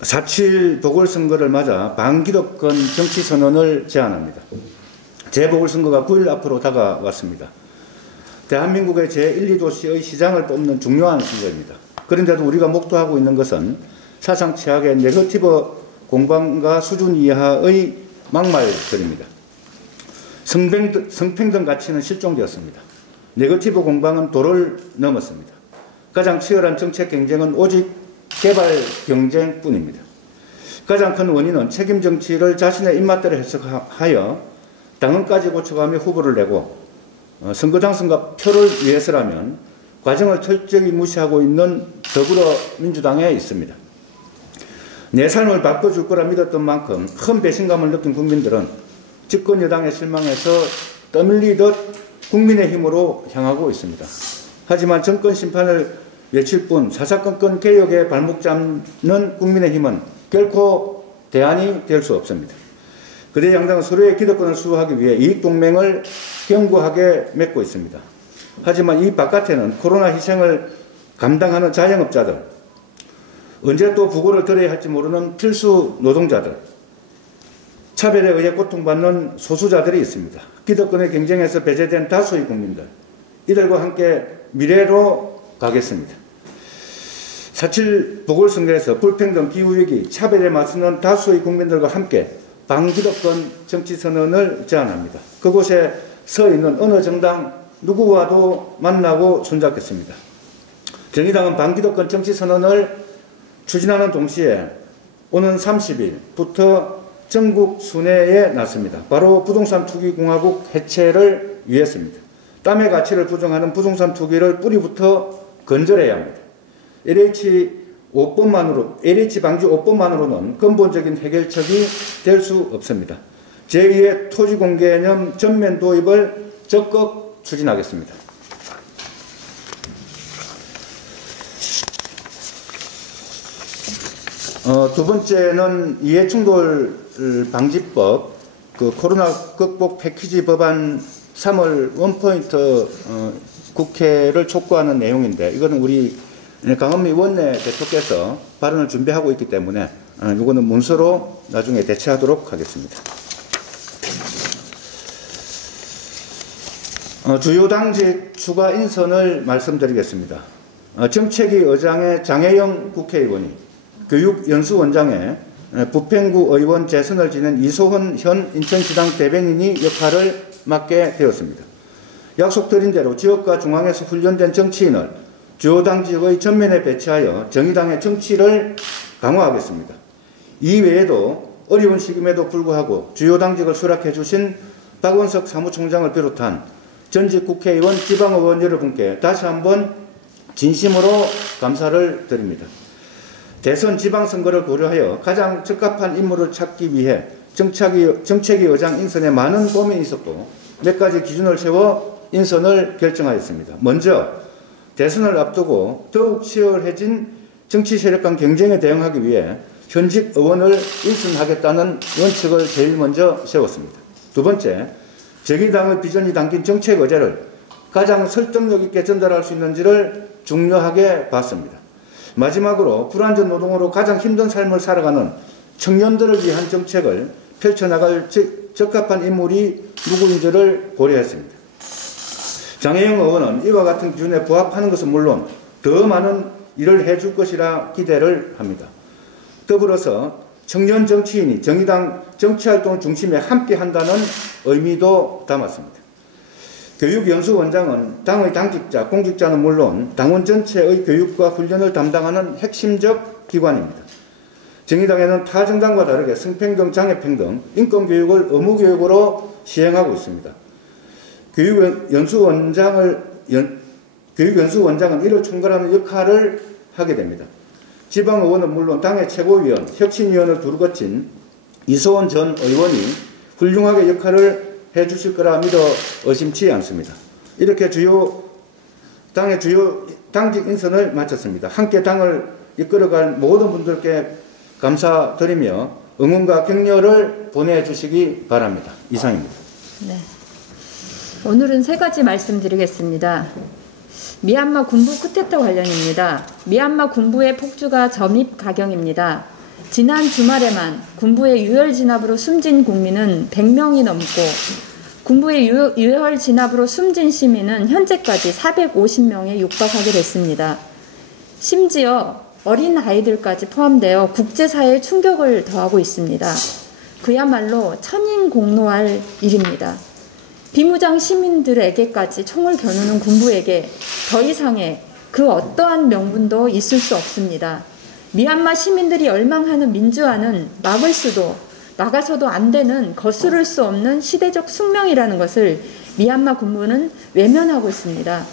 4.7 보궐선거를 맞아 반기득권 정치선언을 제안합니다. 재보궐선거가 9일 앞으로 다가왔습니다. 대한민국의 제1, 2도시의 시장을 뽑는 중요한 선거입니다. 그런데도 우리가 목도하고 있는 것은 사상 최악의 네거티브 공방과 수준 이하의 막말들입니다. 성평등 가치는 실종되었습니다. 네거티브 공방은 도를 넘었습니다. 가장 치열한 정책 경쟁은 오직 개발 경쟁뿐입니다. 가장 큰 원인은 책임 정치를 자신의 입맛대로 해석하여 당헌까지 고쳐가며 후보를 내고 선거 당선과 표를 위해서라면 과정을 철저히 무시하고 있는 더불어민주당에 있습니다. 내 삶을 바꿔줄 거라 믿었던 만큼 큰 배신감을 느낀 국민들은 집권 여당에 실망해서 떠밀리듯 국민의힘으로 향하고 있습니다. 하지만 정권 심판을 외칠 뿐 사사건건 개혁에 발목 잡는 국민의힘은 결코 대안이 될 수 없습니다. 그대 양당은 서로의 기득권을 수호하기 위해 이익동맹을 견고하게 맺고 있습니다. 하지만 이 바깥에는 코로나 희생을 감당하는 자영업자들, 언제 또 부고를 들어야 할지 모르는 필수 노동자들, 차별에 의해 고통받는 소수자들이 있습니다. 기득권의 경쟁에서 배제된 다수의 국민들, 이들과 함께 미래로 가겠습니다. 4.7 보궐선거에서 불평등, 기후위기, 차별에 맞서는 다수의 국민들과 함께 반기득권 정치선언을 제안합니다. 그곳에 서 있는 어느 정당 누구와도 만나고 손잡겠습니다. 정의당은 반기득권 정치선언을 추진하는 동시에 오는 30일부터 전국 순회에 나섭니다. 바로 부동산 투기공화국 해체를 위해서입니다. 땀의 가치를 부정하는 부동산 투기를 뿌리부터 건절해야 합니다. LH 방지 5법만으로는 근본적인 해결책이 될 수 없습니다. 제2의 토지공개념 전면 도입을 적극 추진하겠습니다. 두 번째는 이해충돌 방지법, 코로나 극복 패키지 법안 3월 원포인트 국회를 촉구하는 내용인데, 이거는 우리 강은미 원내대표께서 발언을 준비하고 있기 때문에 이거는 문서로 나중에 대체하도록 하겠습니다. 주요 당직 추가 인선을 말씀드리겠습니다. 정책위 의장의 장혜영 국회의원이 교육연수원장의 부평구 의원 재선을 지낸 이소헌 현 인천시당 대변인이 역할을 맡게 되었습니다. 약속드린 대로 지역과 중앙에서 훈련된 정치인을 주요 당직의 전면에 배치하여 정의당의 정치를 강화하겠습니다. 이외에도 어려운 시기임에도 불구하고 주요 당직을 수락해 주신 박원석 사무총장을 비롯한 전직 국회의원, 지방의원 여러분께 다시 한번 진심으로 감사를 드립니다. 대선 지방선거를 고려하여 가장 적합한 인물을 찾기 위해 정책위 의장 인선에 많은 고민이 있었고 몇 가지 기준을 세워 인선을 결정하였습니다. 먼저 대선을 앞두고 더욱 치열해진 정치 세력 간 경쟁에 대응하기 위해 현직 의원을 인선하겠다는 원칙을 제일 먼저 세웠습니다. 두 번째, 정의당의 비전이 담긴 정책 의제를 가장 설득력 있게 전달할 수 있는지를 중요하게 봤습니다. 마지막으로 불완전 노동으로 가장 힘든 삶을 살아가는 청년들을 위한 정책을 펼쳐나갈 적합한 인물이 누구인지를 고려했습니다. 장혜영 의원은 이와 같은 기준에 부합하는 것은 물론 더 많은 일을 해줄 것이라 기대를 합니다. 더불어서 청년 정치인이 정의당 정치활동 중심에 함께 한다는 의미도 담았습니다. 교육연수원장은 당의 당직자, 공직자는 물론 당원 전체의 교육과 훈련을 담당하는 핵심적 기관입니다. 정의당에는 타 정당과 다르게 성평등, 장애평등, 인권교육을 의무교육으로 시행하고 있습니다. 교육연수원장은 이를 총괄하는 역할을 하게 됩니다. 지방의원은 물론 당의 최고위원, 혁신위원을 두루 거친 이소헌 전 의원이 훌륭하게 역할을 해주실 거라 믿어 의심치 않습니다. 이렇게 당의 주요 당직 인선을 마쳤습니다. 함께 당을 이끌어갈 모든 분들께 감사드리며 응원과 격려를 보내주시기 바랍니다. 이상입니다. 네. 오늘은 세 가지 말씀드리겠습니다. 미얀마 군부 쿠데타 관련입니다. 미얀마 군부의 폭주가 점입 가경입니다. 지난 주말에만 군부의 유혈 진압으로 숨진 국민은 100명이 넘고 군부의 유혈 진압으로 숨진 시민은 현재까지 450명에 육박하게 됐습니다. 심지어 어린 아이들까지 포함되어 국제사회에 충격을 더하고 있습니다. 그야말로 천인공노할 일입니다. 비무장 시민들에게까지 총을 겨누는 군부에게 더 이상의 그 어떠한 명분도 있을 수 없습니다. 미얀마 시민들이 열망하는 민주화는 막을 수도 막아서도 안 되는 거스를 수 없는 시대적 숙명이라는 것을 미얀마 군부는 외면하고 있습니다.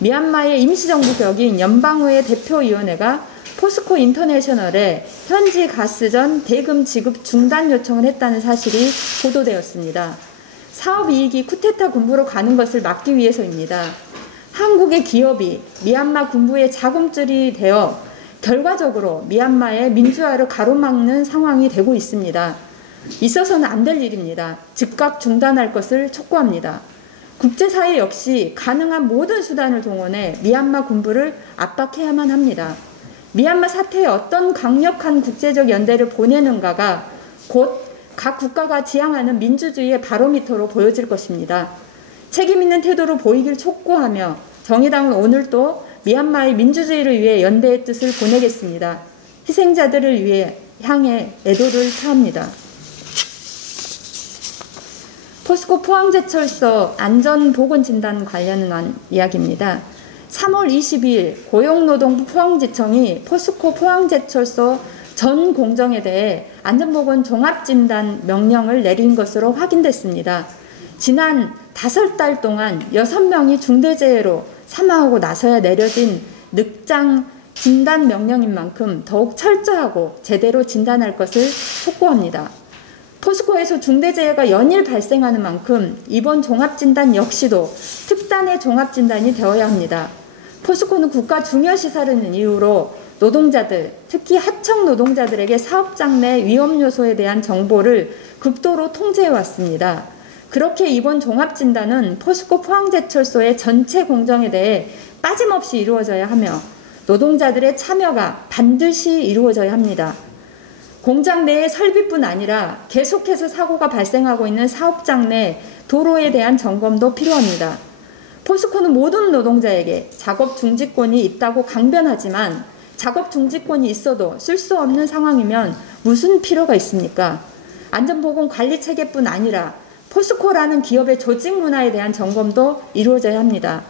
미얀마의 임시정부 격인 연방의회 대표위원회가 포스코 인터내셔널에 현지 가스전 대금 지급 중단 요청을 했다는 사실이 보도되었습니다. 사업이익이 쿠데타 군부로 가는 것을 막기 위해서입니다. 한국의 기업이 미얀마 군부의 자금줄이 되어 결과적으로 미얀마의 민주화를 가로막는 상황이 되고 있습니다. 있어서는 안 될 일입니다. 즉각 중단할 것을 촉구합니다. 국제사회 역시 가능한 모든 수단을 동원해 미얀마 군부를 압박해야만 합니다. 미얀마 사태에 어떤 강력한 국제적 연대를 보내는가가 곧 각 국가가 지향하는 민주주의의 바로미터로 보여질 것입니다. 책임 있는 태도로 보이길 촉구하며 정의당은 오늘 또 미얀마의 민주주의를 위해 연대의 뜻을 보내겠습니다. 희생자들을 향해 애도를 표합니다. 포스코 포항제철소 안전보건진단 관련한 이야기입니다. 3월 22일 고용노동부 포항지청이 포스코 포항제철소 전 공정에 대해 안전보건 종합진단 명령을 내린 것으로 확인됐습니다. 지난 5달 동안 6명이 중대재해로 사망하고 나서야 내려진 늑장 진단 명령인 만큼 더욱 철저하고 제대로 진단할 것을 촉구합니다. 포스코에서 중대재해가 연일 발생하는 만큼 이번 종합진단 역시도 특단의 종합진단이 되어야 합니다. 포스코는 국가 중요시설인 이유로 노동자들, 특히 하청 노동자들에게 사업장 내 위험 요소에 대한 정보를 극도로 통제해왔습니다. 그렇게 이번 종합진단은 포스코 포항제철소의 전체 공정에 대해 빠짐없이 이루어져야 하며 노동자들의 참여가 반드시 이루어져야 합니다. 공장 내의 설비뿐 아니라 계속해서 사고가 발생하고 있는 사업장 내 도로에 대한 점검도 필요합니다. 포스코는 모든 노동자에게 작업 중지권이 있다고 강변하지만 작업 중지권이 있어도 쓸 수 없는 상황이면 무슨 필요가 있습니까? 안전보건 관리 체계뿐 아니라 포스코라는 기업의 조직 문화에 대한 점검도 이루어져야 합니다.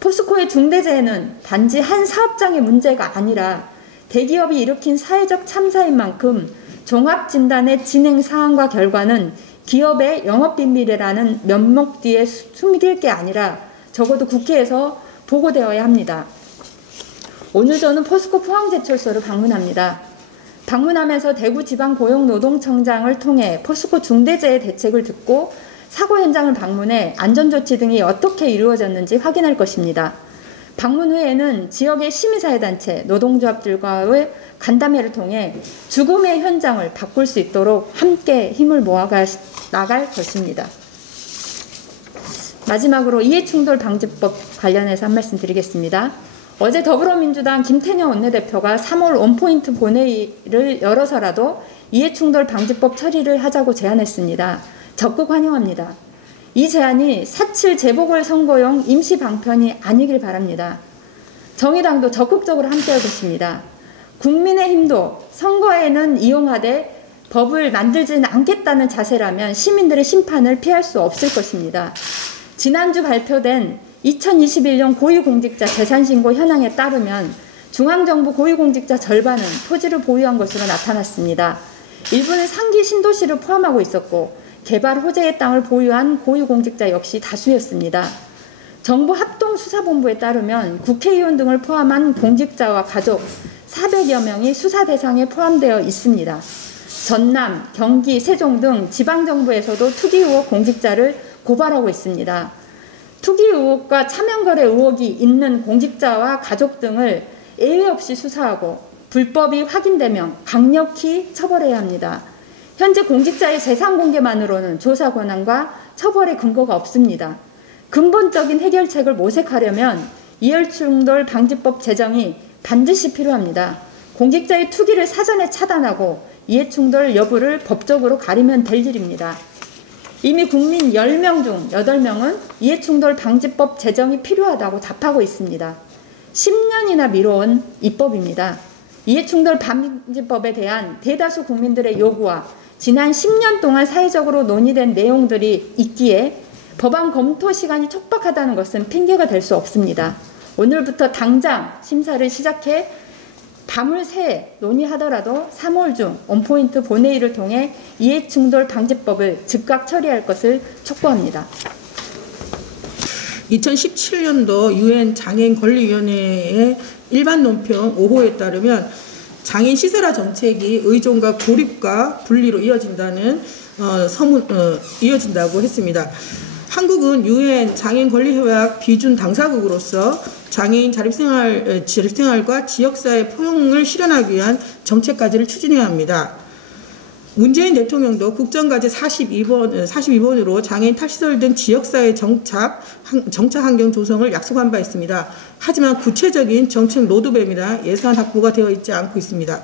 포스코의 중대재해는 단지 한 사업장의 문제가 아니라 대기업이 일으킨 사회적 참사인 만큼 종합진단의 진행 사항과 결과는 기업의 영업비밀이라는 면목 뒤에 숨길 게 아니라 적어도 국회에서 보고되어야 합니다. 오늘 저는 포스코 포항제철소를 방문합니다. 방문하면서 대구지방고용노동청장을 통해 포스코 중대재해 대책을 듣고 사고 현장을 방문해 안전조치 등이 어떻게 이루어졌는지 확인할 것입니다. 방문 후에는 지역의 시민사회단체, 노동조합들과의 간담회를 통해 죽음의 현장을 바꿀 수 있도록 함께 힘을 모아 나갈 것입니다. 마지막으로 이해충돌방지법 관련해서 한 말씀 드리겠습니다. 어제 더불어민주당 김태년 원내대표가 3월 원포인트 본회의를 열어서라도 이해충돌방지법 처리를 하자고 제안했습니다. 적극 환영합니다. 이 제안이 4.7 재보궐선거용 임시방편이 아니길 바랍니다. 정의당도 적극적으로 함께하겠습니다. 국민의힘도 선거에는 이용하되 법을 만들지는 않겠다는 자세라면 시민들의 심판을 피할 수 없을 것입니다. 지난주 발표된 2021년 고위공직자 재산신고 현황에 따르면 중앙정부 고위공직자 절반은 토지를 보유한 것으로 나타났습니다. 일부는 상기 신도시를 포함하고 있었고 개발 호재의 땅을 보유한 고위공직자 역시 다수였습니다. 정부 합동수사본부에 따르면 국회의원 등을 포함한 공직자와 가족 400여 명이 수사 대상에 포함되어 있습니다. 전남, 경기, 세종 등 지방정부에서도 투기 의혹 공직자를 고발하고 있습니다. 투기 의혹과 차명거래 의혹이 있는 공직자와 가족 등을 예외 없이 수사하고 불법이 확인되면 강력히 처벌해야 합니다. 현재 공직자의 재산 공개만으로는 조사 권한과 처벌의 근거가 없습니다. 근본적인 해결책을 모색하려면 이해충돌 방지법 제정이 반드시 필요합니다. 공직자의 투기를 사전에 차단하고 이해충돌 여부를 법적으로 가리면 될 일입니다. 이미 국민 10명 중 8명은 이해충돌 방지법 제정이 필요하다고 답하고 있습니다. 10년이나 미뤄온 입법입니다. 이해충돌 방지법에 대한 대다수 국민들의 요구와 지난 10년 동안 사회적으로 논의된 내용들이 있기에 법안 검토 시간이 촉박하다는 것은 핑계가 될 수 없습니다. 오늘부터 당장 심사를 시작해 밤을 새 논의하더라도 3월 중 원포인트 본회의를 통해 이해충돌 방지법을 즉각 처리할 것을 촉구합니다. 2017년도 유엔 장애인 권리위원회의 일반 논평 5호에 따르면 장애인 시설화 정책이 의존과 고립과 분리로 이어진다는 이어진다고 했습니다. 한국은 유엔 장애인 권리협약 비준 당사국으로서 장애인 자립생활과 지역사회 포용을 실현하기 위한 정책까지를 추진해야 합니다. 문재인 대통령도 국정과제 42번으로 장애인 탈시설 등 지역사회 정착 환경 조성을 약속한 바 있습니다. 하지만 구체적인 정책 로드맵이나 예산 확보가 되어 있지 않고 있습니다.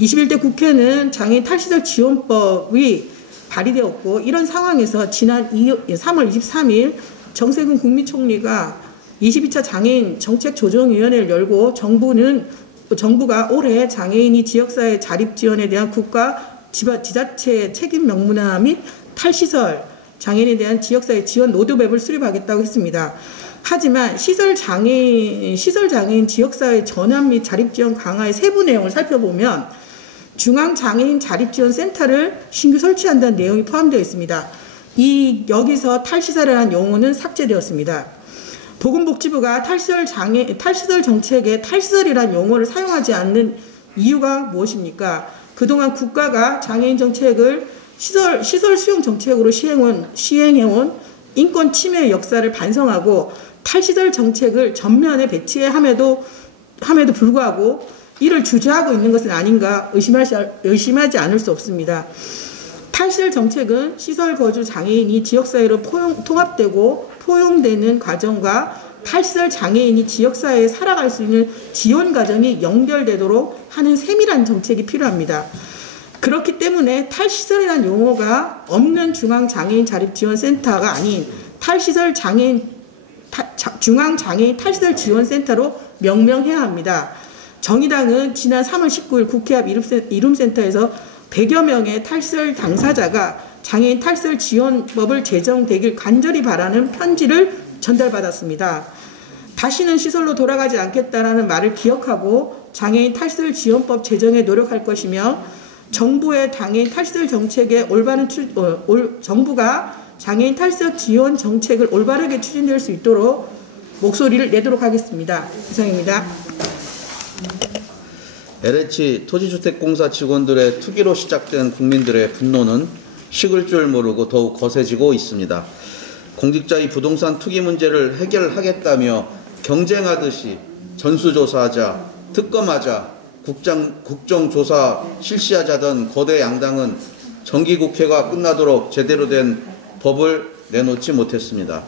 21대 국회는 장애인 탈시설 지원법이 발의되었고, 이런 상황에서 지난 3월 23일 정세균 국무총리가 22차 장애인 정책조정위원회를 열고 정부가 올해 장애인이 지역사회 자립 지원에 대한 국가 지자체 책임 명문화 및 탈시설 장애인에 대한 지역사회 지원 로드맵을 수립하겠다고 했습니다. 하지만 시설 장애인 지역사회 전환 및 자립 지원 강화의 세부 내용을 살펴보면 중앙장애인 자립지원센터를 신규 설치한다는 내용이 포함되어 있습니다. 여기서 탈시설이라는 용어는 삭제되었습니다. 보건복지부가 탈시설 정책에 탈시설이라는 용어를 사용하지 않는 이유가 무엇입니까? 그동안 국가가 장애인 정책을 시설 수용 정책으로 시행해온 인권 침해의 역사를 반성하고 탈시설 정책을 전면에 배치함에도 불구하고 이를 주저하고 있는 것은 아닌가 의심하지 않을 수 없습니다. 탈시설 정책은 시설 거주 장애인이 지역사회로 통합되고 포용되는 과정과 탈시설 장애인이 지역사회에 살아갈 수 있는 지원 과정이 연결되도록 하는 세밀한 정책이 필요합니다. 그렇기 때문에 탈시설이라는 용어가 없는 중앙장애인 자립지원센터가 아닌 중앙장애인 탈시설 지원센터로 명명해야 합니다. 정의당은 지난 3월 19일 국회 앞 이룸센터에서 100여 명의 탈시설 당사자가 장애인 탈시설 지원법을 제정되길 간절히 바라는 편지를 전달받았습니다. 다시는 시설로 돌아가지 않겠다라는 말을 기억하고 장애인 탈시설 지원법 제정에 노력할 것이며 정부의 장애인 탈시설 정책에 정부가 장애인 탈시설 지원 정책을 올바르게 추진될 수 있도록 목소리를 내도록 하겠습니다. 이상입니다. LH 토지주택공사 직원들의 투기로 시작된 국민들의 분노는 식을 줄 모르고 더욱 거세지고 있습니다. 공직자의 부동산 투기 문제를 해결하겠다며 경쟁하듯이 전수조사하자, 특검하자, 국정조사 실시하자던 거대 양당은 정기국회가 끝나도록 제대로 된 법을 내놓지 못했습니다.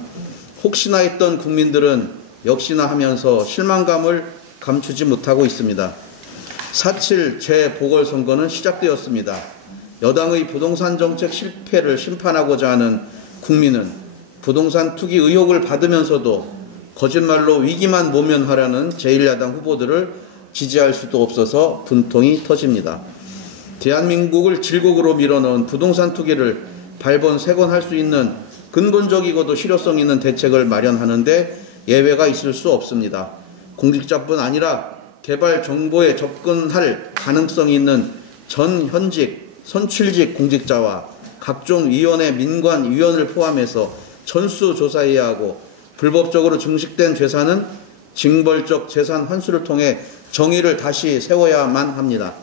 혹시나 했던 국민들은 역시나 하면서 실망감을 감추지 못하고 있습니다. 4.7 재보궐선거는 시작되었습니다. 여당의 부동산 정책 실패를 심판하고자 하는 국민은 부동산 투기 의혹을 받으면서도 거짓말로 위기만 모면하려는 제1야당 후보들을 지지할 수도 없어서 분통이 터집니다. 대한민국을 질곡으로 밀어넣은 부동산 투기를 발본색원할 수 있는 근본적이고도 실효성 있는 대책을 마련하는데 예외가 있을 수 없습니다. 공직자뿐 아니라 개발 정보에 접근할 가능성이 있는 전 현직, 선출직 공직자와 각종 위원회, 민관, 위원을 포함해서 전수조사해야 하고 불법적으로 증식된 재산은 징벌적 재산 환수를 통해 정의를 다시 세워야만 합니다.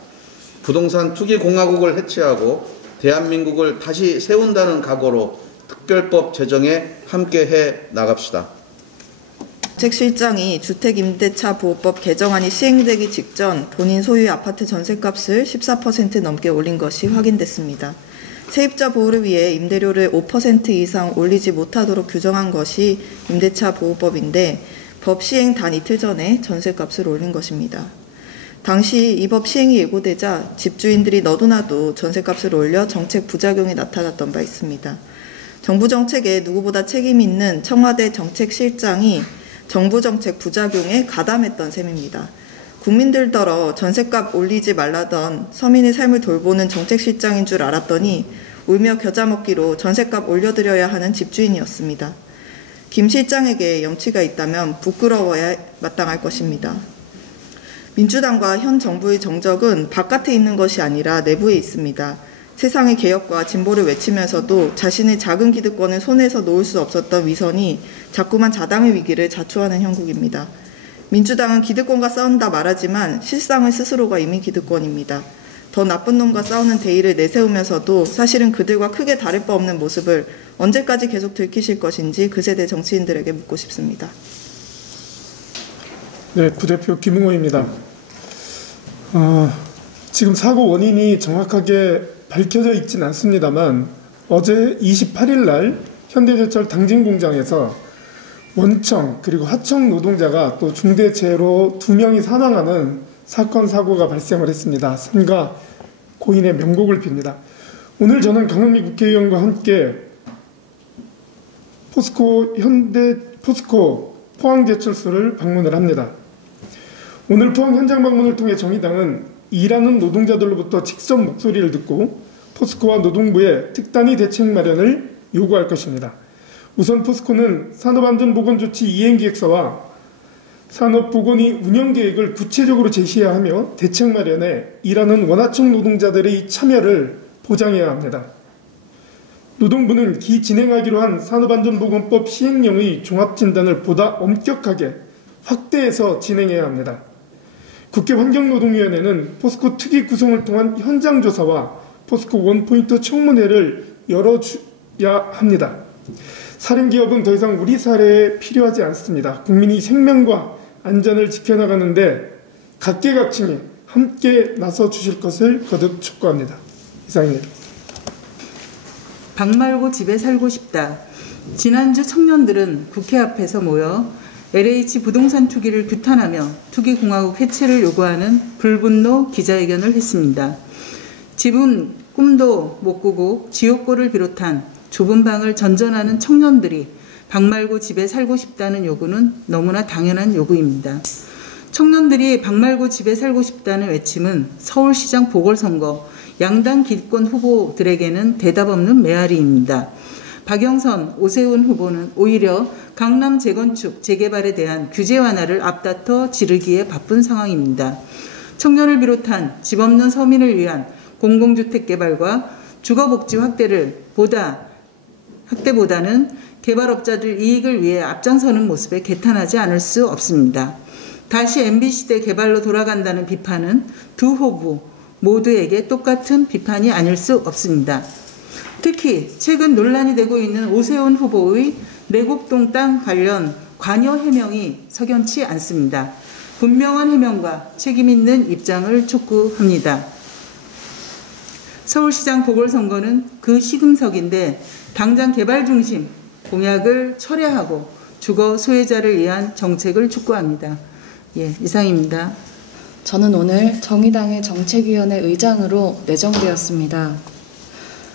부동산 투기 공화국을 해체하고 대한민국을 다시 세운다는 각오로 특별법 제정에 함께해 나갑시다. 정책실장이 주택임대차보호법 개정안이 시행되기 직전 본인 소유의 아파트 전셋값을 14% 넘게 올린 것이 확인됐습니다. 세입자 보호를 위해 임대료를 5% 이상 올리지 못하도록 규정한 것이 임대차 보호법인데 법 시행 단 이틀 전에 전셋값을 올린 것입니다. 당시 이 법 시행이 예고되자 집주인들이 너도나도 전셋값을 올려 정책 부작용이 나타났던 바 있습니다. 정부 정책에 누구보다 책임 있는 청와대 정책실장이 정부 정책 부작용에 가담했던 셈입니다. 국민들더러 전셋값 올리지 말라던 서민의 삶을 돌보는 정책실장인 줄 알았더니 울며 겨자 먹기로 전셋값 올려드려야 하는 집주인이었습니다. 김 실장에게 염치가 있다면 부끄러워야 마땅할 것입니다. 민주당과 현 정부의 정적은 바깥에 있는 것이 아니라 내부에 있습니다. 세상의 개혁과 진보를 외치면서도 자신의 작은 기득권을 손에서 놓을 수 없었던 위선이 자꾸만 자당의 위기를 자초하는 형국입니다. 민주당은 기득권과 싸운다 말하지만 실상은 스스로가 이미 기득권입니다. 더 나쁜 놈과 싸우는 대의를 내세우면서도 사실은 그들과 크게 다를 바 없는 모습을 언제까지 계속 들키실 것인지 그 세대 정치인들에게 묻고 싶습니다. 네, 부대표 김웅호입니다. 지금 사고 원인이 정확하게 밝혀져 있지는 않습니다만 어제 28일 날 현대제철 당진공장에서 원청 그리고 하청 노동자가 또 중대재해로 2명이 사망하는 사건 사고가 발생을 했습니다. 삼가 고인의 명복을 빕니다. 오늘 저는 강은미 국회의원과 함께 포스코 포항제철소를 방문을 합니다. 오늘 포항 현장 방문을 통해 정의당은 일하는 노동자들로부터 직접 목소리를 듣고 포스코와 노동부의 특단의 대책 마련을 요구할 것입니다. 우선 포스코는 산업안전보건조치 이행기획서와 산업보건의 운영계획을 구체적으로 제시해야 하며 대책 마련에 일하는 원하청 노동자들의 참여를 보장해야 합니다. 노동부는 기 진행하기로 한 산업안전보건법 시행령의 종합진단을 보다 엄격하게 확대해서 진행해야 합니다. 국회 환경노동위원회는 포스코 특위 구성을 통한 현장조사와 포스코 원포인트 청문회를 열어줘야 합니다. 사립기업은 더 이상 우리 사례에 필요하지 않습니다. 국민이 생명과 안전을 지켜나가는데 각계각층이 함께 나서 주실 것을 거듭 촉구합니다. 이상입니다. 방 말고 집에 살고 싶다. 지난주 청년들은 국회 앞에서 모여 LH 부동산 투기를 규탄하며 투기공화국 해체를 요구하는 불분노 기자회견을 했습니다. 집은 꿈도 못 꾸고 지옥골을 비롯한 좁은 방을 전전하는 청년들이 방 말고 집에 살고 싶다는 요구는 너무나 당연한 요구입니다. 청년들이 방 말고 집에 살고 싶다는 외침은 서울시장 보궐선거 양당 기득권 후보들에게는 대답 없는 메아리입니다. 박영선, 오세훈 후보는 오히려 강남 재건축, 재개발에 대한 규제 완화를 앞다퉈 지르기에 바쁜 상황입니다. 청년을 비롯한 집 없는 서민을 위한 공공주택 개발과 주거복지 확대보다는 개발업자들 이익을 위해 앞장서는 모습에 개탄하지 않을 수 없습니다. 다시 MB시대 개발로 돌아간다는 비판은 두 후보 모두에게 똑같은 비판이 아닐 수 없습니다. 특히 최근 논란이 되고 있는 오세훈 후보의 내곡동 땅 관련 관여 해명이 석연치 않습니다. 분명한 해명과 책임 있는 입장을 촉구합니다. 서울시장 보궐선거는 그 시금석인데 당장 개발 중심 공약을 철회하고 주거 소외자를 위한 정책을 촉구합니다. 예, 이상입니다. 저는 오늘 정의당의 정책위원회 의장으로 내정되었습니다.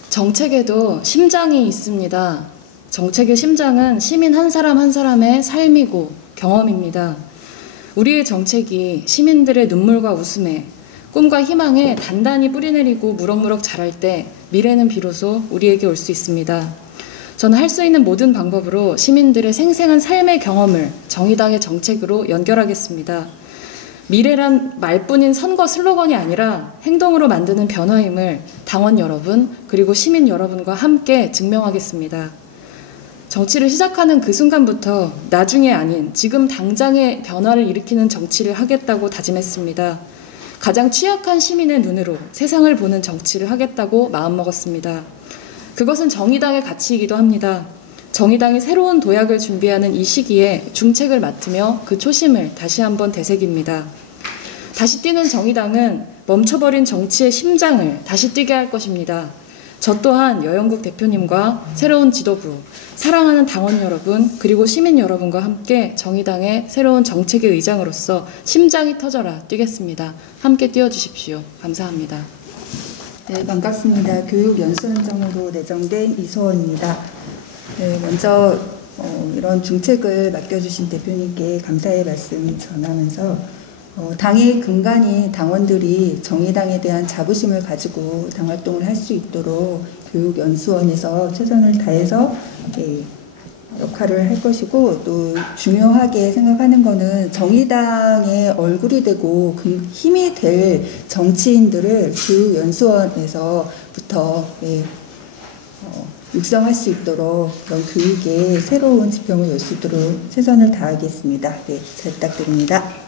정책에도 심장이 있습니다. 정책의 심장은 시민 한 사람 한 사람의 삶이고 경험입니다. 우리의 정책이 시민들의 눈물과 웃음에 꿈과 희망에 단단히 뿌리내리고 무럭무럭 자랄 때 미래는 비로소 우리에게 올 수 있습니다. 저는 할 수 있는 모든 방법으로 시민들의 생생한 삶의 경험을 정의당의 정책으로 연결하겠습니다. 미래란 말뿐인 선거 슬로건이 아니라 행동으로 만드는 변화임을 당원 여러분 그리고 시민 여러분과 함께 증명하겠습니다. 정치를 시작하는 그 순간부터 나중에 아닌 지금 당장의 변화를 일으키는 정치를 하겠다고 다짐했습니다. 가장 취약한 시민의 눈으로 세상을 보는 정치를 하겠다고 마음먹었습니다. 그것은 정의당의 가치이기도 합니다. 정의당이 새로운 도약을 준비하는 이 시기에 중책을 맡으며 그 초심을 다시 한번 되새깁니다. 다시 뛰는 정의당은 멈춰버린 정치의 심장을 다시 뛰게 할 것입니다. 저 또한 여영국 대표님과 새로운 지도부, 사랑하는 당원 여러분, 그리고 시민 여러분과 함께 정의당의 새로운 정책의 의장으로서 심장이 터져라 뛰겠습니다. 함께 뛰어주십시오. 감사합니다. 네, 반갑습니다. 교육연수원장으로 내정된 이소원입니다. 네, 먼저 이런 중책을 맡겨주신 대표님께 감사의 말씀 전하면서 당의 근간인 당원들이 정의당에 대한 자부심을 가지고 당활동을 할 수 있도록 교육연수원에서 최선을 다해서 역할을 할 것이고, 또 중요하게 생각하는 것은 정의당의 얼굴이 되고 힘이 될 정치인들을 교육연수원에서부터 육성할 수 있도록 그런 교육의 새로운 지평을 열 수 있도록 최선을 다하겠습니다. 네, 잘 부탁드립니다.